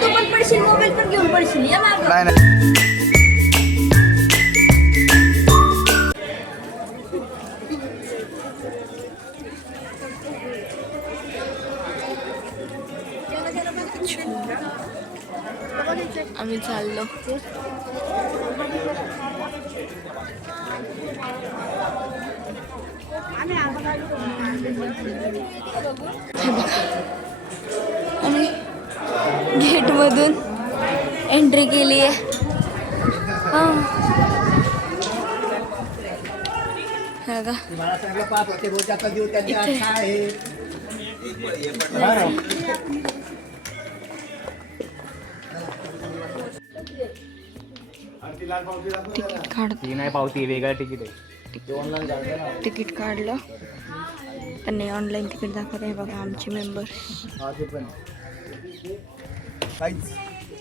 तू पण पडशील, मोबाईल पण घेऊन पडशील. या मागं. नाही नाही आम्ही चाललो. आम्ही गेट मधून एंट्री केली आहे. तिकीट काढ. नाही पावती वेगळं तिकीट आहे. तिकीट काढलं त्यांनी. ऑनलाईन तिकीट दाखवत आहे बघा आमचे मेंबर. काहीच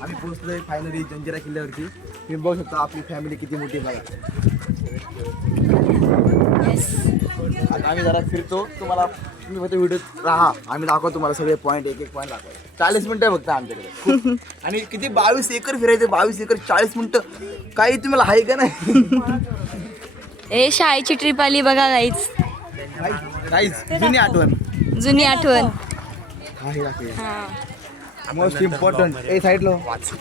आम्ही पोहोचलोय फायनली जंजिरा किल्ल्यावरती. तुम्ही बघू शकता आपली फॅमिली किती मोठी आहे बघा. आता आम्ही जरा फिरतो. तुम्हाला तुम्ही फक्त व्हिडिओ राहा, आम्ही दाखवतो तुम्हाला सगळे पॉईंट, एक एक पॉईंट दाखवायचे. 40 मिनिटं आहे फक्त आमच्याकडे. आणि किती 22 एकर फिरायचे. 22 एकर 40 मिनिटं. काही तुम्हाला आहे का नाही? ए शाळेची ट्रिप आली बघा गाईच. काहीच जुनी आठवण. जुनी आठवण. मोस्ट इम्पॉर्टंट ए साईडला वाच.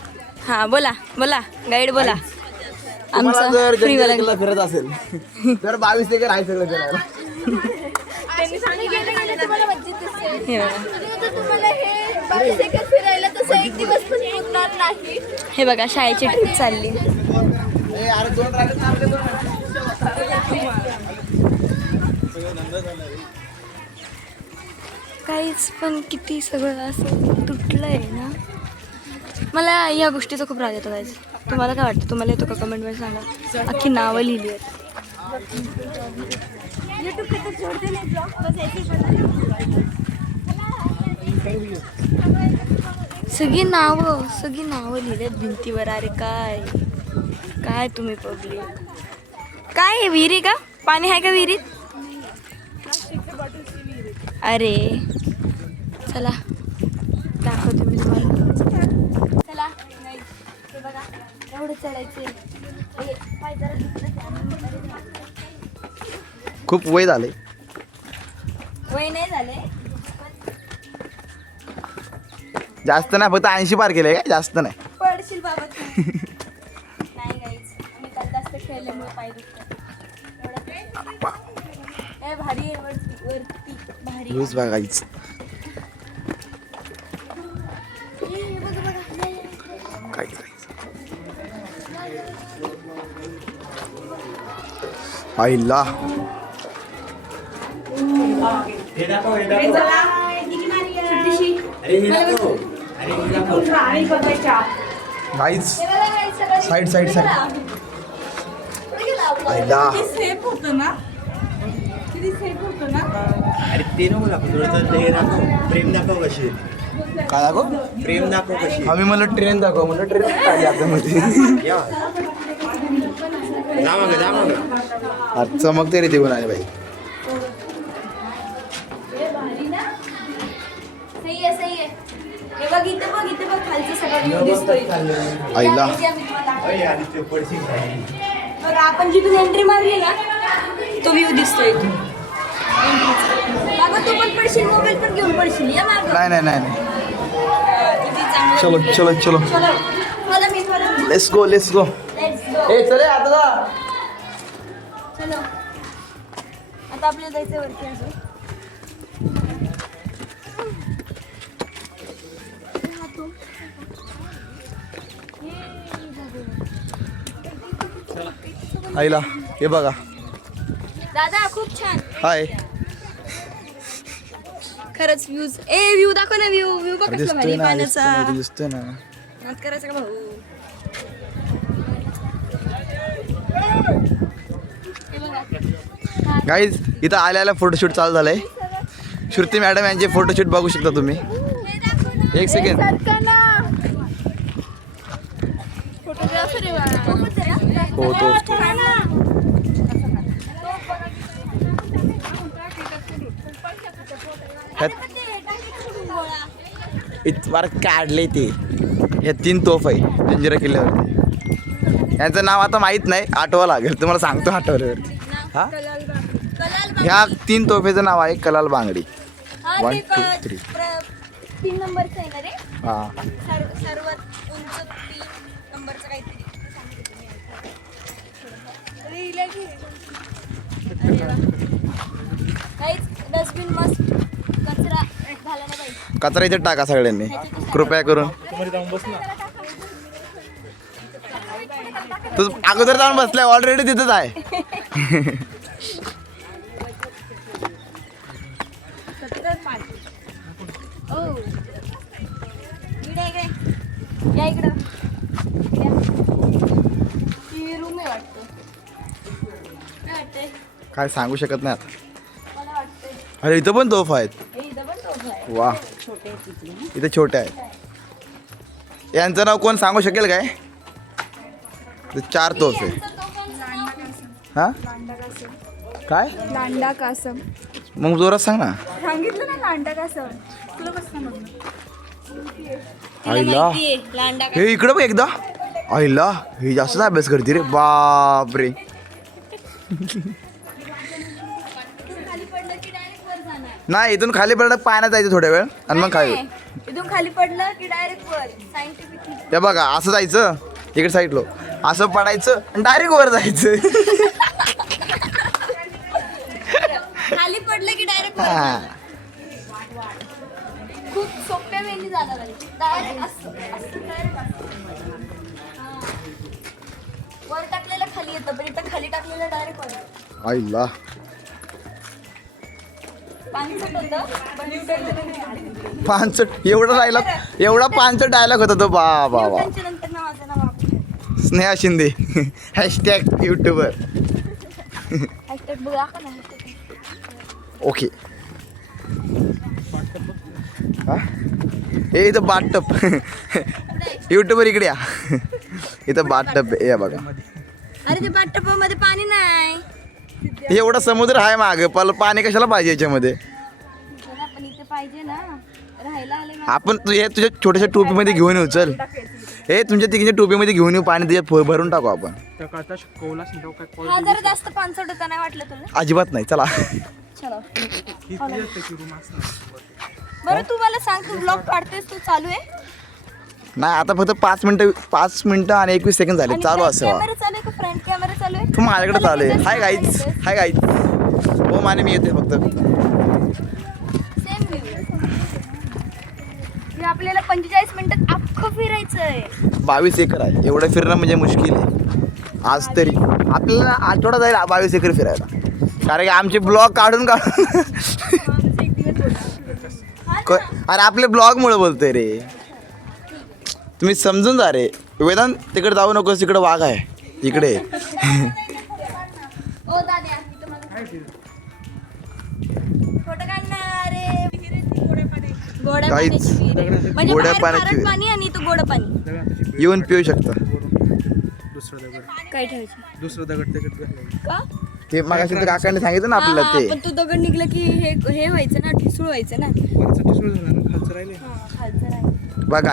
हा बोला बोला गाईड बोला. तुम्हाला जर आमचा फ्री वाला जंजिरा फिरत असेल तर 22 एकर आहे सगळं फिरायला. हे बघा. हे बघा शाळेची ट्रिप चालली. काहीच पण किती सगळं असं तुटलंय ना. मला या गोष्टीचा खूप राग येतो गाईज. तुम्हाला काय वाटतं? तुम्हाला येतो का? कमेंटमध्ये सांगा. अख्खी नावं लिहिली आहेत. सगळी नावं लिहिली आहेत भिंतीवर. अरे काय काय तुम्ही पब्लिक. काय आहे विहिरी का? पाणी आहे का विहिरीत? अरे चला दाखवतो मी तुम्हाला. चला हे बघा एवढं चढायचं. खूप वय झाले. वय नाही झाले जास्त नाही, फक्त 80 पार केले काय, जास्त नाही. पडशील बाबा तू. नाही गाईच आम्ही काल जास्त खेळल्यामुळे पाय दुखतात. भारी आहे वरती भारी. यूज बघायच. काय आईला गाईज साईड साईड साईड. आईला सेफ होतं ना. किती सेफ होतं ना. अरे ते नको दाखव. हे दाखव. प्रेम दाखव कशी. काय दाखव? प्रेम दाखव कशी. आम्ही म्हणलं ट्रेन दाखव. म्हणलं ट्रेन आली आतमध्ये. जा मग. चमकते रे देऊन आले बाई. सही आहे. हे बघ इथे बघ खालचं सगळं व्ह्यू दिसतोय. आईला बघ आपण जिथून एंट्री मारली ना तो व्ह्यू दिसतोय. बाबा तू पण पडशील, मोबाईल पण घेऊन पडशील. या मागं. नाही नाही नाही. किती चांगलं. चलो चलो चलो चलो लेट्स गो लेट्स गो. ए चले आता जा. चलो आता आपल्याला जायचं वरती अजून. आईला हे बघा. दादा खूप छान. हाय. खरंच व्ह्यू दाखव ना. व्ह्यू बघ कसला दिसतोय भारी ना पाण्याचा. दिसतोय ना. मत करायचं का भाऊ. गाईज इथं आल्याला फोटोशूट चालू झालंय. श्रुती मॅडम यांचे फोटोशूट बघू शकता तुम्ही. एक सेकंड. हो तो इथवर काढले ते या 3 तोफ आहे जंजिरा किल्ल्यावरती. यांचं नाव आता माहीत नाही, आठवावं लागेल, तुम्हाला सांगतो आठवल्यावरती. हा ह्या 3 तोफेचं नाव आहे कलाल बांगडी. 1 2 3. 3 नंबरचं आहे ना रे, हां सर्वात उंच 3 नंबरचं काहीतरी. डस्टबिन मस्त, कचरा घालायला पाहिजे. कचरा इथे टाका सगळ्यांनी कृपया करून. तू अगोदर जाऊन बसलाय, ऑलरेडी तिथंच आहे. या इकडं रूम आहे वाटतं. काय वाटतंय? काय सांगू शकत नाही आता. मला वाटतंय अरे इथं पण तोफ आहेत. इथं पण तोफ आहे. वा इथे छोटे आहेत. यांचं नाव कोण सांगू शकेल काय? 4 तोफ आहे. हा काय लांडा कासम. मग जोरात सांग ना. सांगितलं ना लांडा कासम. तुला कसं समजलं? आईला लांडा हे इकडं बघ एकदा. आईला हे जास्तच अभ्यास करते रे, बाप रे. नाही इथून खाली पडलं पाण्यात जायचं थोड्या वेळ आणि मग खाली. इथून खाली पडलं की डायरेक्ट वर. सायंटिफिक ते बघा असं जायचं इकडे साईडला, असं पडायचं आणि डायरेक्ट वर जायचं. खाली पडलं की डायरेक्ट हा. खूप सोप्या वेळी जाणार आहे. डायरेक्ट असं direct असं. हा. वर टाकलेलं खाली येतं, पण इथं खाली टाकलेलं डायरेक्ट वर. आईला पाणी होतं पण न्यूटनच्या 5 एवढा डायलॉग, एवढा 5 डायलॉग होता तो. बा बा बा. नंतर ना माझं नाव आपण Sneha Shinde hashtag YouTuber. Hashtag बघा का नाही. ओके. हा हे इथं बाथटब. यूट्यूबर इकडे या. इथं बाथटब या बघा. अरे ते बाथटब मध्ये पाणी नाही. एवढा समुद्र आहे मागे, पाणी कशाला पाहिजे याच्यामध्ये? पण इथे पाहिजे ना, राहायला आले ना. आपण तुझ्या छोट्याशा टोपीमध्ये घेऊन येऊ. चल हे तुमच्या तिघींच्या टोपीमध्ये घेऊन येऊ, पाणी त्याच्यात भरून टाकू आपण. हा जरा जास्त पाणसट होता, नाही वाटलं तुला? अजिबात नाही. चला चलो. बरं तू मला सांग, तू ब्लॉग काढतेस, तू चालू आहे? नाही आता फक्त 5 मिनिटं आणि 21 सेकंड झाले. चालू असेल. कॅमेरा चालू आहे का फ्रंट कॅमेरा चालू आहे? तू माझ्याकडे चालू आहे. Hi guys, hi guys. हो माने मी येते फक्त. Same view. आपल्याला 45 मिनिटात अख्खं फिरायचं आहे. 22 एकर आहे. एवढं फिरणं म्हणजे मुश्किल आहे आज तरी. आपल्याला आठवडा जाईल 22 एकर फिरायला, कारण की आमचे ब्लॉग काढून अरे आपले ब्लॉगमुळे बोलतोय रे. तुम्ही समजून जा रे. वेदांत तिकडे जाऊ नकोस, तिकडे वाघ आहे इकडे. ओ दाद्या फोटो काढणार रे. गोड्या काहीच. पाण्याची विहीर आहे. म्हणजे गोड्या बाहेर पाण्याची खारट विहीर. पाणी आणि इथं गोड पाणी. येऊन पिऊ शकता. काय ठेवायचं दुसरं दगड तिकडे का? ते मगाशी तर काकांनी सांगितलं ना आपल्याला हा, ते. पण तू दगड निघलं की हे व्हायचं ना, ठिसूळ व्हायचं ना. खालचं राहिले. खालचं राहिलं. बघा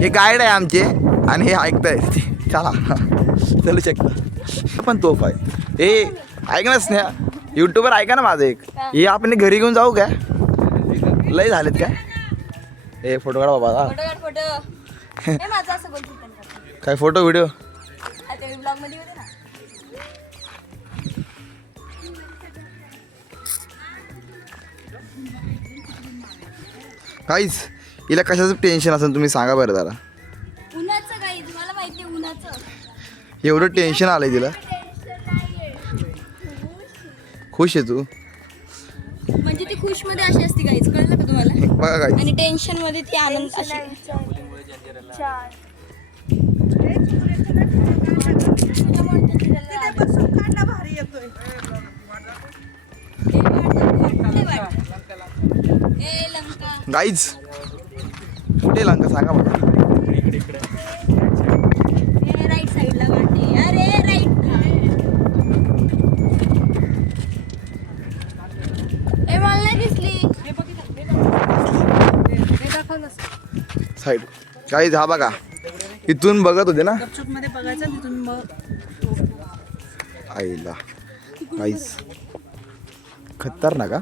हे गाईड आहे आमचे आणि हे ऐकताय. चला चलू शकता. पण तोफ आहे. हे ऐक ना स्नेहा, युट्यूबर ऐका ना माझं एक. हे आपण घरी घेऊन जाऊ काय? लय झालेत काय? हे फोटो काढा बाबा. फोटो काढ फोटो. हे माझं असं बोलतो त्यांना. काय फोटो व्हिडिओ? आता ब्लॉग मध्ये होते ना. काहीच हिला कशाचं टेन्शन असेल तुम्ही सांगा बरं जरा. उन्हाचं काही तुम्हाला माहिती आहे उन्हाचं. एवढं टेन्शन आलंय तिला. खुश आहे तू? म्हणजे ती खुश मध्ये अशी असते काहीच, कळलं का तुम्हाला? बघा काय आणि टेन्शन मध्ये ती आनंद अशी. गाईज कुठे लंका सांगा बघा. राईट साईडला वाटते. अरे राईट. ए मला नाही दिसली. साईड काही हा बघा इथून बघत होते ना गपचूप मध्ये बघायचं तिथून मग आईला काहीच खतरनाक का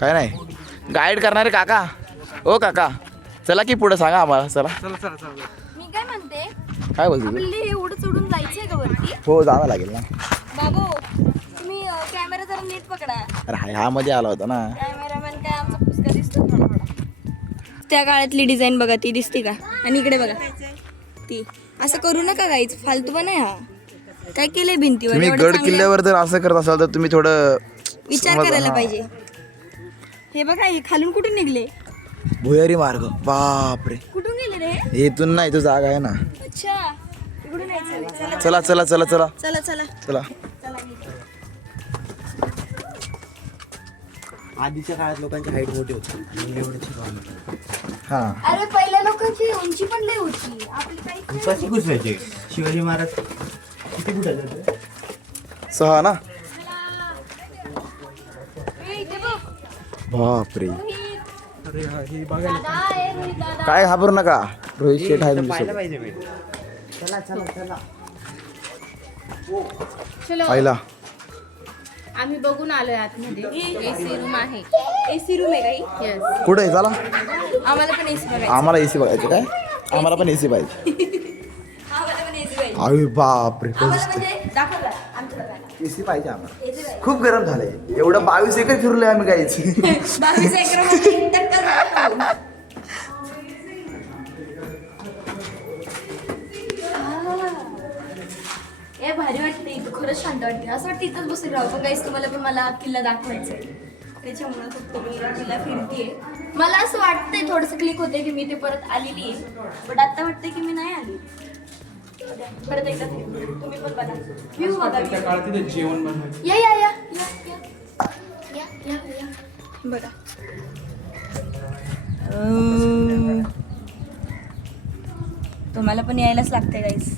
काय नाही गाईड करणारे काका ओ काका चला की पुढे सांगा आम्हाला चला मी काय म्हणते काय बोलतो तू? आपल्याला हे एवढं चढून जायचंय का वरती हो जावं लागेल ना बाबू तुम्ही कॅमेरा जरा नीट पकडा अरे हा मध्ये आला होता ना कॅमेरामॅन काय आमचा पुसका दिसतो थोडा थोडा त्या काळातली डिझाईन बघा ती दिसते का आणि इकडे बघा ती असं करू नका काहीच फालतू पण आहे हा काय केलंय भिंतीवर तुम्ही एवढं गड चांगलं किल्ल्यावर जर असं करत असाल तर तुम्ही थोडं विचार समज- करायला हा. पाहिजे हे बघा हे खालून कुठून निघले भुयारी मार्ग बापरे कुठून गेले रे इथून नाही तो जागा आहे ना अच्छा इकडून यायचं चला चला चला चला चला चला चला आधीच्या काळात लोकांची हाईट मोठी होती आणि एवढं शिकवलं. हा अरे पहिल्या लोकांची उंची पण लई होती आपली काही कशी घुसवायचे शिवाजी महाराज किती फुटाचे होते 6 ना इथे बघ बापरे दादा आहे रोहित दादा काय घाबरू नका रोहित शेठ आहे पाहिलं तुमच्यासोबत. पाहिजे मी चला चला चला चलो पाहिला आम्ही बघून आलोय आतमध्ये एसी रूम आहे एसी रूम आहे काही येस कुठे आहे? चला आम्हाला पण एसी बघायचं आम्हाला एसी बघायचं काय आम्हाला पण एसी पाहिजे आम्हाला पण एसी पाहिजे अरे बापरे आम्हाला म्हणजे दाखवला आमच्या बघायला एसी पाहिजे आम्हाला एसी पाहिजे खूप गरम झालंय एवढं 22 एकर फिरलोय आम्ही काहीच 22 एकरामध्ये एक टक्का झाला. ए भारी वाटते इथं खरंच शांत वाटते असं वाटतं इथंच बसून राहू पण काहीच तुम्हाला पण मला किल्ला दाखवायचा आहे त्याच्यामुळे फक्त मी किल्ला फिरतीये मला असं वाटतंय थोडंसं क्लिक होते की मी ते परत आलेली आहे बट आता वाटतंय की मी नाही आली परत एकदा फिरू. तुम्ही पण बघा व्ह्यू बघा या या या या या या या या बघा तुम्हाला पण यायलाच लागतंय गाईस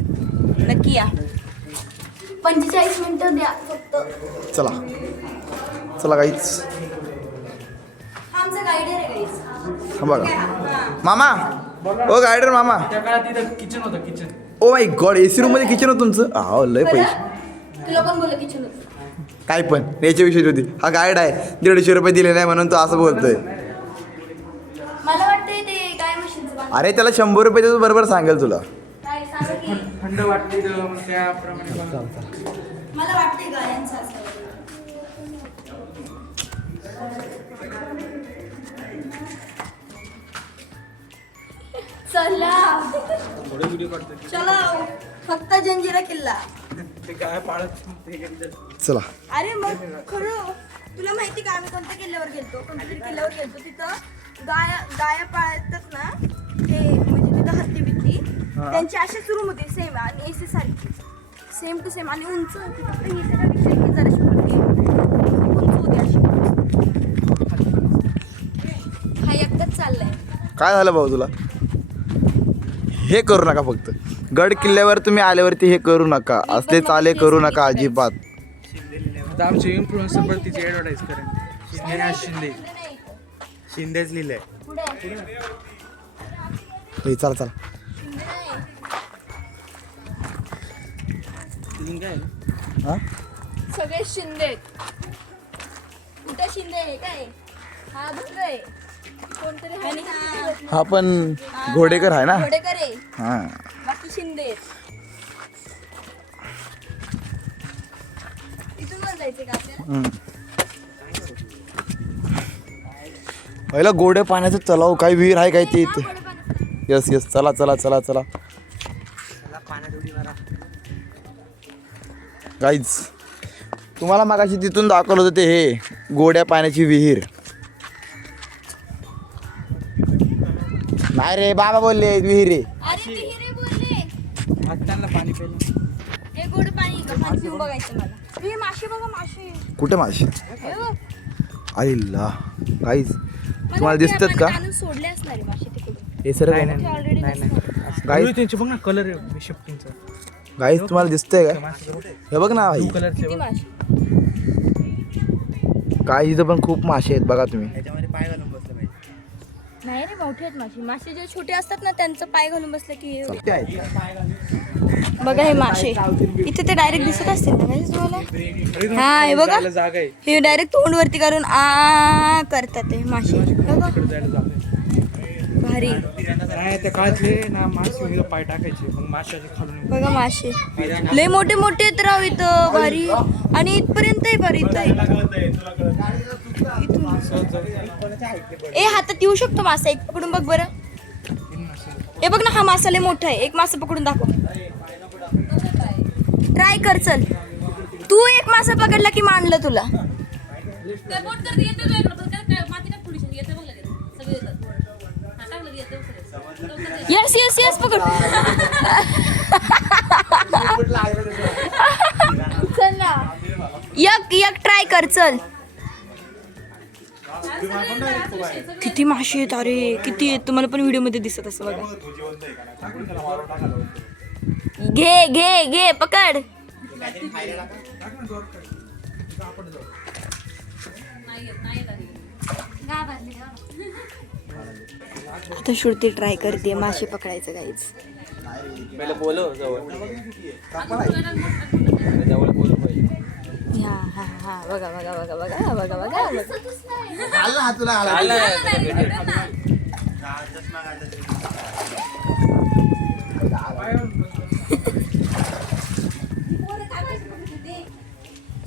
नक्की या 45 मिनिटं द्या फक्त चला चला काहीच हा आमचा गाईडर आहे गाईस हा बघा मामा ओ गायडर मामा त्या काळात तिथं किचन होतं kitchen oh my God AC room मध्ये किचन होतं तुमचं हा लय पैसे तुला पण बोललं किचन होतं काय पण याच्याविषयी होती हा गाईड आहे 150 रुपये दिले नाही म्हणून तो असं बोलतोय मला वाटतंय ते काय मशीनचं बांध अरे त्याला 100 रुपये देतो बरोबर सांगेल तुला काय सांगा की थंड वाटते तर मग त्याप्रमाणे बनवतात. मला वाटतंय गायांचं असं चला चला फक्त जंजिरा किल्ला ते काय पाळत ते कधी चला अरे मग खरं तुला माहिती का आम्ही कोणत्या किल्ल्यावर गेलतो कोणत्या तरी किल्ल्यावर गेलतो तिथं गाया पाळतात ना ते म्हणजे तिथं हत्ती बित्ती त्यांची अशीच रूम होती सेम आणि एसी सारखी सेम टू सेम आणि उंच होती फक्त ही त्याच्यापेक्षा ही जराशी मोठी उंच होती अशी हा एकटाच चाललाय काय झालं भाऊ तुला हे करू नका फक्त गड किल्ल्यावर तुम्ही आल्यावरती हे करू नका असले चाले करू नका अजिबात आता आमचे इन्फ्लुएन्सर पण तिची ॲडव्हर्टाईज करेन स्नेहा शिंदे शिंदेच लिहिलंय पुढे हे चला चला लिंक आहे हा सगळे शिंदे कुठे शिंदे आहे काय हा भुंग आहे कोणतरी आहे ना हा पण घोडेकर आहे ना घोडेकर आहे हा बाकी शिंदे आहेत. इथून पण जायचं का आपल्याला पहिला गोडे पाण्याचं तलाव काय विहीर आहे काय ते इथे यस यस चला चला चला चला गाईज तुम्हाला मागाशी तिथून दाखवलं होतं ते हे गोड्या पाण्याची विहीर नाही रे बाबा बोलले विहीर रे अरे ती हिरे बोलले त्यांना पाणी प्यायला हे गोड पाणी का पाणी पिऊन बघायचं मला हे मासे बघा मासे कुठे माशी हे बघ. आईला गाईज मला तुम्हाला वाटतं दिसतात आपण का आणून सोडले असणार आहे मासे तिकडून हे सर ते ऑलरेडी गाईज त्यांचे बघ ना कलर आहे शिफ्टिंगचा गाईस तुम्हाला दिसतंय का? हे बघ ना भाई, कलरचे किती मासे काय इथं पण खूप मासे आहेत बघा तुम्ही. त्याच्यामध्ये पाय घालून बसलं पाहिजे. नाही रे, मोठे आहेत मासे. मासे जे छोटे असतात ना त्यांचं पाय घालून बसलं की ते आहेत. बघा हे मासे इथे ते डायरेक्ट दिसत असतील ना guys तुम्हाला. हा हे बघा, जागा आहे हे डायरेक्ट तोंड वरती करून आ करतात ते मासे. बघा तिकडे जायला जागा आहे. भारी. नाही त्या काळातले ना मासे पाय टाकायचे मग माशाचे खालून बघा मासे लय मोठे मोठे आहेत राव इथं. भारी. आणि इथपर्यंत आहे भारी. ए हातात येऊ शकतो मासा एक पकडून बघ बरं. हे बघ ना, हा मासा लय मोठा आहे. एक मासा पकडून दाखव. ट्राय कर चल. तू एक मासा पकडला की मानलं तुला. यस यस यस पकड. चल ना, एक ट्राय कर चल. किती मासे आहेत अरे, किती आहेत. तुम्हाला पण व्हिडिओ मध्ये दिसत असं बघा. घे घे घे पकड. आता श्रुती ट्राय करते मासे पकडायचं गाईच. हा हा हा बघा बघा बघा बघा बघा बघा. घाल ना तुला घालायला. चष्मा घालला तरी.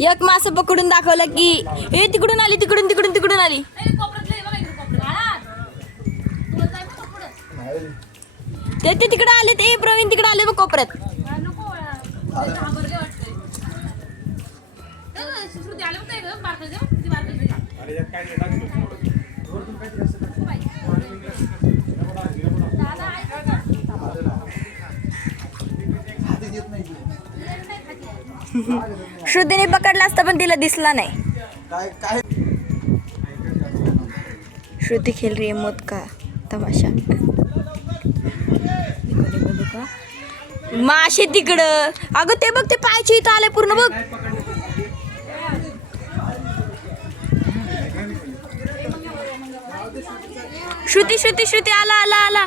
एक मासा पकडून दाखवलं की हे तिकडून आली, तिकडून तिकडून तिकडून आली. ते तिकडे आले. ते प्रवीण तिकडे आले बघ कोपऱ्यात. श्रुतीने पकडला असता पण तिला दिसला नाही. काय श्रुती खेळ रही है मौत का तमाशा. मासे तिकडं. अगं ते बघ, ते पायचे इथं आले पूर्ण बघ. श्रुती श्रुती श्रुती आला आला आला.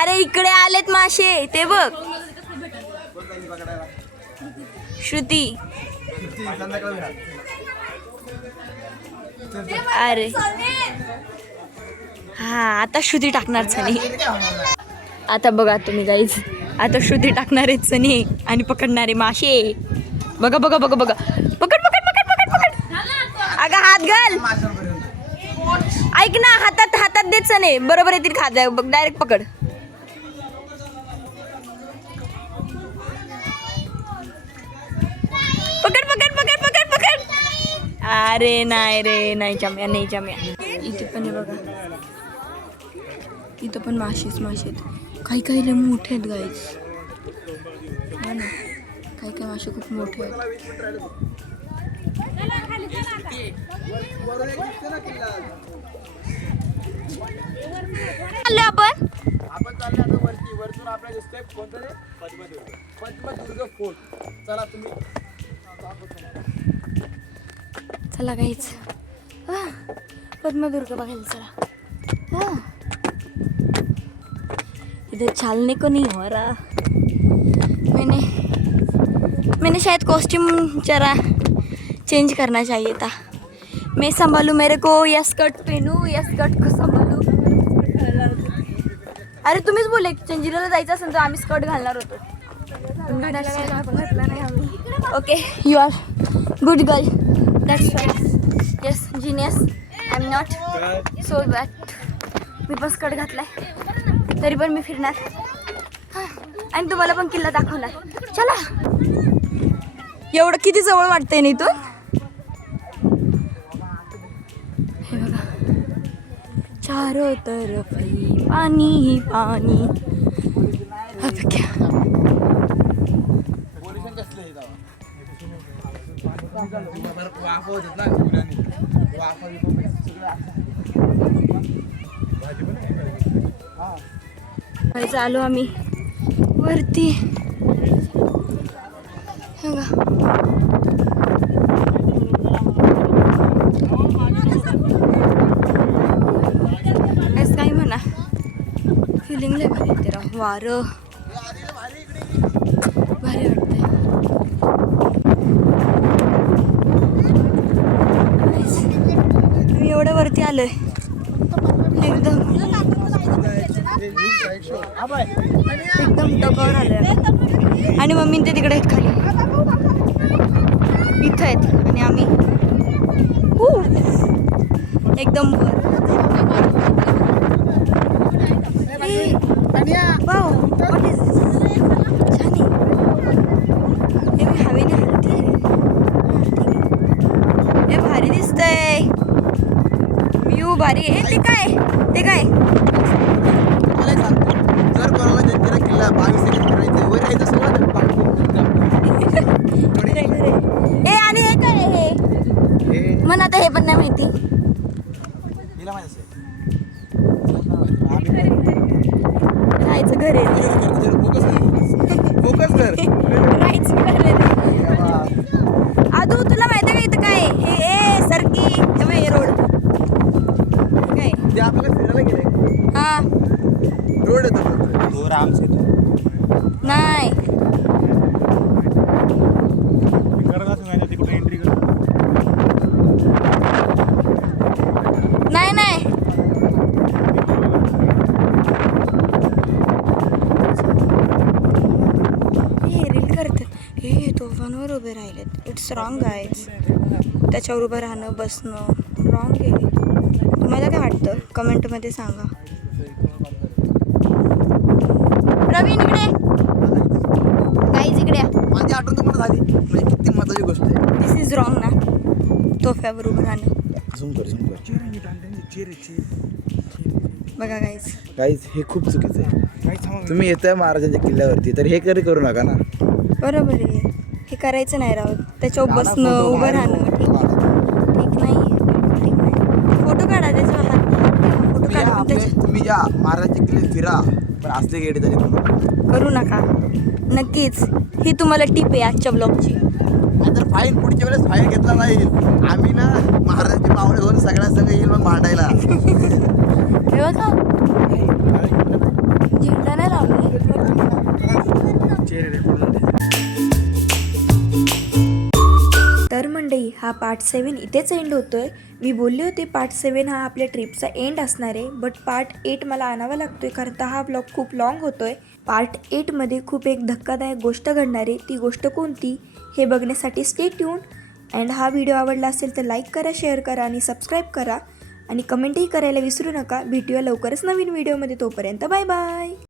अरे इकडे आलेत मासे ते बघ. श्रुती अरे हा, आता श्रुती टाकणार चणी. आता बघा तुम्ही गाईज, आता श्रुती टाकणार आहेत चणी आणि पकडणारे मासे. बघा बघा बघा बघा. पकड पकड पकड पकड पकड. अगं हात घाल. ऐक ना, हातात हातात देत चणे बरोबर येतील खात. बघ डायरेक्ट पकड. पकड पकड पकड पकड पकड. अरे नाही रे, नाही जम्या नाही जम्या. इथे पण आहे बघा, इथं पण मासेच मासे आहेत. काही काही लय मोठे आहेत गाईज. हा ना, काही काही मासे खूप मोठे आहेत. चाललो आपण. चालले आता वरती. वरतून आपल्याला दिसतंय कोणतं ते पद्मदुर्ग फोर्ट. चला तुम्ही. चला गाईज, पद्मदुर्ग बघायला चला. इधर चलने को नहीं हो रहा. मैंने शायद कॉस्ट्यूम जरा चेंज करना चाहिए था. मैं संभालू मेरे को, या स्कर्ट पहनू या स्कर्ट को संभालू. अरे तुम्हीच बोलले चंजिराला जायचं असेल तर आम्ही स्कर्ट घालणार होतो. Okay, you are good girl. That's fine. Yes genius. I am not so bad. मी पण स्कर्ट घातलाय तरी पण मी फिरणार आणि तुम्हाला पण किल्ला दाखवणार. चला. एवढं किती जवळ वाटतंय ना इथून. हे बघा, चारों तरफ ही पानी ही पानी. अब क्या. आलो आम्ही वरती हे बघा. असं काय म्हणा फिलिंग लय भारी येते राव. वारं भारी वाटतंय. मी एवढं वरती आलोय एकदम टोकावर आलोय आणि मम्मी ते तिकडे आहेत खाली इथं आहेत आणि आम्ही एकदम वर. वाव व्हॉट इज छान आहे. हे मी हवेने हलते. हे भारी दिसतंय. व्ह्यू भारी आहे. ते काय मला एक सांगतो, जर कोणाला जंजिरा किल्ला 22 एकर फिरायचं वर यायचं असेल ना तर हे आणि हे काय आहे हे मला आता हे पण नाही माहिती. हिला माहिती असेल. राहायचं घर आहे. फोकस कर. राहायचं घर आहे. आदू तुला माहिती आहे का इथं काय हे सरकी हे रोड काय ते आपल्याला फिरायला गेले हा रोड येतो तो राम सेतू नाही तिकडे एंट्री कर. नाही हे रील करतात. हे तोफांवर उभे राहिलेत. It's wrong guys. त्याच्यावर उभं राहणं बसणं रॉंग आहे. तुम्हाला काय वाटतं कमेंटमध्ये सांगा. प्रवीण इकडे गाईज इकडे माझी आठवण तुम्हाला झाली म्हणजे किती महत्वाची गोष्ट आहे. दिस इज रॉंग ना तोफ्यावर उभं राहणं. झूम कर बघा गाईज गाईज हे खूप चुकीचं आहे. तुम्ही येताय महाराजांच्या किल्ल्यावरती तर हे करू नका ना. बरोबर आहे. हे करायचं नाही राव. त्याच्यावर बसणं उभं राहणं ठीक नाही ठीक नाही. फोटो काढा त्याचा फोटो काढा त्याच्या तुम्ही या महाराजांचे किल्ले फिरा पण असले गेले तरी करू नका. नक्कीच ही तुम्हाला टिप आहे आजच्या ब्लॉगची. नाहीतर फाईन पुढच्या वेळेस फाईन घेतला नाही. आम्ही ना महाराजांचे पावळे होऊन सगळ्या संग येईल मग भांडायला. हे बघा झेंडा नाही लावला. तर मंडळी हा पार्ट 7 इथेच एंड होतोय. मी बोलले होते पार्ट 7 हा आपल्या ट्रिपचा एंड असणार आहे. बट पार्ट 8 मला आणावा लागतोय कारण हा ब्लॉग खूप लॉंग होतोय. पार्ट 8मध्ये खूप एक धक्कादायक गोष्ट घडणार आहे. ती गोष्ट कोणती हे बघण्यासाठी स्टे ट्यून. अँड हा व्हिडिओ आवडला असेल तर लाईक करा, शेअर करा आणि सबस्क्राईब करा आणि कमेंटही करायला विसरू नका. भेटूया लवकरच नवीन व्हिडिओमध्ये. तोपर्यंत बाय बाय.